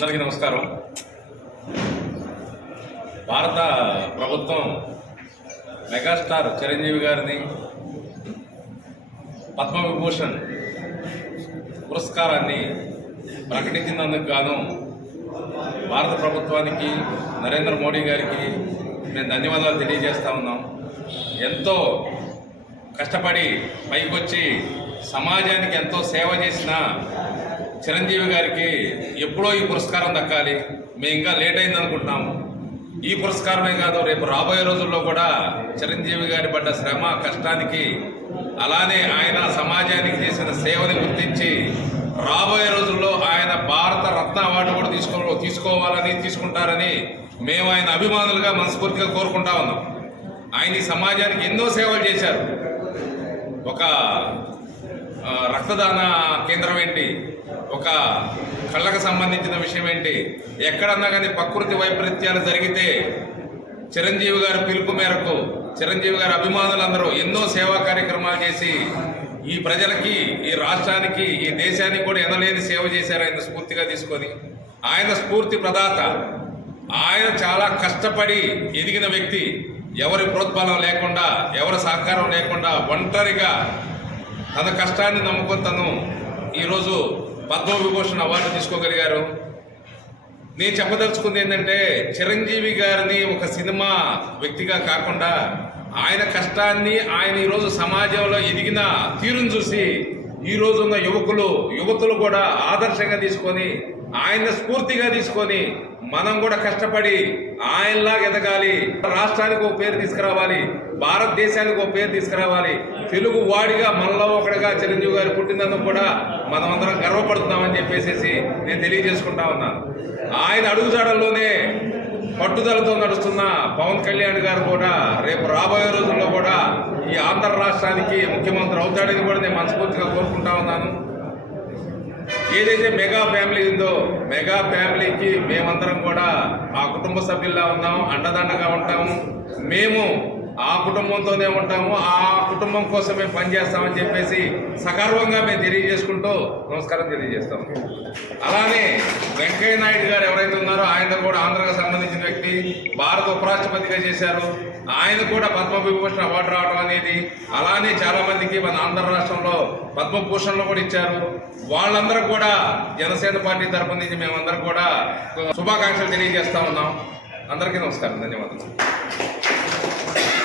అందరికీ నమస్కారం. భారత ప్రభుత్వం మెగాస్టార్ చిరంజీవి గారిని పద్మవిభూషణ్ పురస్కారాన్ని ప్రకటించినందుకు గాను భారత ప్రభుత్వానికి నరేంద్ర మోడీ గారికి మేము ధన్యవాదాలు తెలియజేస్తా ఉన్నాం. ఎంతో కష్టపడి పైకొచ్చి సమాజానికి ఎంతో సేవ చేసిన చిరంజీవి గారికి ఎప్పుడో ఈ పురస్కారం దక్కాలి. మేము ఇంకా లేట్ అయింది అనుకుంటున్నాము ఈ పురస్కారమే కాదు రేపు రాబోయే రోజుల్లో కూడా చిరంజీవి గారి పడ్డ శ్రమ కష్టానికి అలానే ఆయన సమాజానికి చేసిన సేవని గుర్తించి రాబోయే రోజుల్లో ఆయన భారత రత్న అవార్డు కూడా తీసుకో తీసుకోవాలని తీసుకుంటారని మేము ఆయన అభిమానులుగా మనస్ఫూర్తిగా కోరుకుంటా ఉన్నాం. ఆయన ఈ సమాజానికి ఎన్నో సేవలు చేశారు. ఒక రక్తదాన కేంద్రం ఏంటి? ఒక కళ్ళకు సంబంధించిన విషయం ఏంటి? ఎక్కడన్నా కానీ ప్రకృతి వైపరీత్యాలు జరిగితే చిరంజీవి గారి పిలుపు మేరకు చిరంజీవి గారి అభిమానులందరూ ఎన్నో సేవా కార్యక్రమాలు చేసి ఈ ప్రజలకి ఈ రాష్ట్రానికి ఈ దేశానికి కూడా ఎనలేని సేవ చేశారు ఆయన స్ఫూర్తిగా తీసుకొని. ఆయన స్ఫూర్తి ప్రదాత. ఆయన చాలా కష్టపడి ఎదిగిన వ్యక్తి. ఎవరి ప్రోత్బలం లేకుండా ఎవరి సహకారం లేకుండా ఒంటరిగా తన కష్టాన్ని నమ్ముకొని తను ఈరోజు పద్మవిభూషణ్ అవార్డు తీసుకోగలిగారు. నేను చెప్పదలుచుకుంది ఏంటంటే చిరంజీవి గారిని ఒక సినిమా వ్యక్తిగా కాకుండా ఆయన కష్టాన్ని ఆయన ఈరోజు సమాజంలో ఎదిగిన తీరును చూసి ఈ ఉన్న యువకులు యువతులు కూడా ఆదర్శంగా తీసుకొని ఆయన స్ఫూర్తిగా తీసుకొని మనం కూడా కష్టపడి ఆయనలాగా ఎదగాలి. రాష్ట్రానికి ఒక పేరు తీసుకురావాలి. భారతదేశానికి ఒక పేరు తీసుకురావాలి. తెలుగు వాడిగా మనలో ఒకడిగా చిరంజీవి గారు పుట్టినందుకు కూడా మనం అందరం గర్వపడుతున్నామని చెప్పేసి నేను తెలియజేసుకుంటా ఉన్నాను. ఆయన అడుగుజాడల్లోనే పట్టుదలతో నడుస్తున్న పవన్ కళ్యాణ్ గారు కూడా రేపు రాబోయే రోజుల్లో కూడా ఈ ఆంధ్ర రాష్ట్రానికి ముఖ్యమంత్రి అవుతాడని కూడా నేను మనస్ఫూర్తిగా కోరుకుంటా ఉన్నాను. ఏదైతే మెగా ఫ్యామిలీ ఉందో మెగా ఫ్యామిలీకి మేమందరం కూడా మా కుటుంబ సభ్యుల్లా ఉన్నాము అండదండగా ఉంటాము. మేము ఆ కుటుంబంతోనే ఉంటాము ఆ కుటుంబం కోసం మేము పనిచేస్తామని చెప్పేసి సగర్వంగా మేము తెలియజేసుకుంటూ నమస్కారం తెలియజేస్తాము అలానే వెంకయ్య నాయుడు గారు ఎవరైతే ఉన్నారో ఆయన కూడా ఆంధ్రకు సంబంధించిన వ్యక్తి భారత ఉపరాష్ట్రపతిగా చేశారు. ఆయన కూడా పద్మవిభూషణ్ అవార్డు రావడం అనేది అలానే చాలామందికి మన ఆంధ్ర రాష్ట్రంలో పద్మభూషణ్లు కూడా ఇచ్చారు. వాళ్ళందరూ కూడా జనసేన పార్టీ తరపు నుంచి మేమందరం కూడా శుభాకాంక్షలు తెలియజేస్తా ఉన్నాం. అందరికీ నమస్కారం. ధన్యవాదాలు.